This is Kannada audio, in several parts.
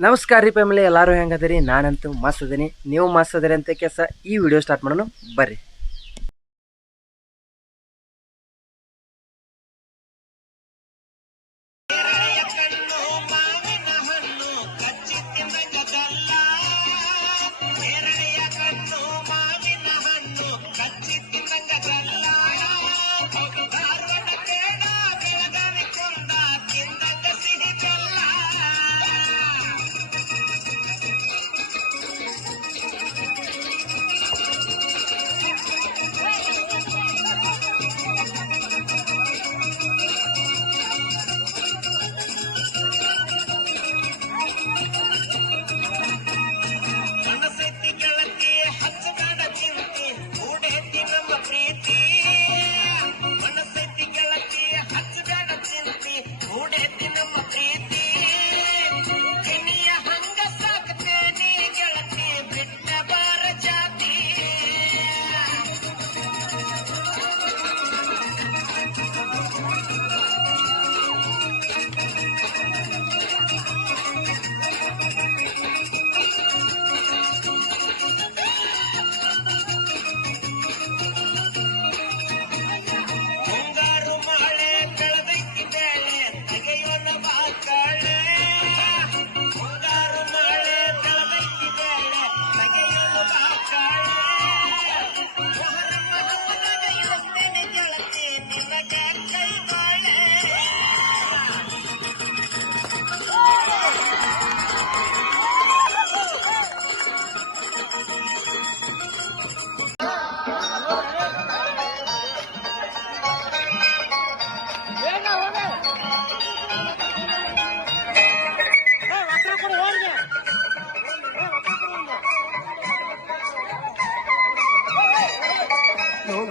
ನಮಸ್ಕಾರ ರೀ ಫ್ಯಾಮಿಲಿ, ಎಲ್ಲರೂ ಹೆಂಗದಿರಿ? ನಾನಂತೂ ಮಸ್ತ್ ಅದೀನಿ. ನೀವು ಮಸ್ತ್ ಅದರಿ ಅಂತ ಕೆಲಸ ಈ ವಿಡಿಯೋ ಸ್ಟಾರ್ಟ್ ಮಾಡೋಣ. ಬರ್ರಿ.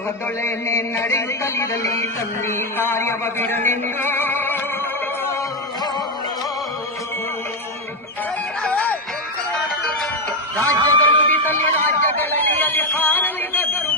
ಲೋಕದೊಳೆನೆ ನಡೆಯುತ್ತಲಿರಲಿ ತನ್ನಿ ಕಾರ್ಯವ ಬಿಡಲೆಂದು ರಾಜ್ಯಗಳಲ್ಲಿ ಅಲ್ಲಿ ಬಿಸಲಿ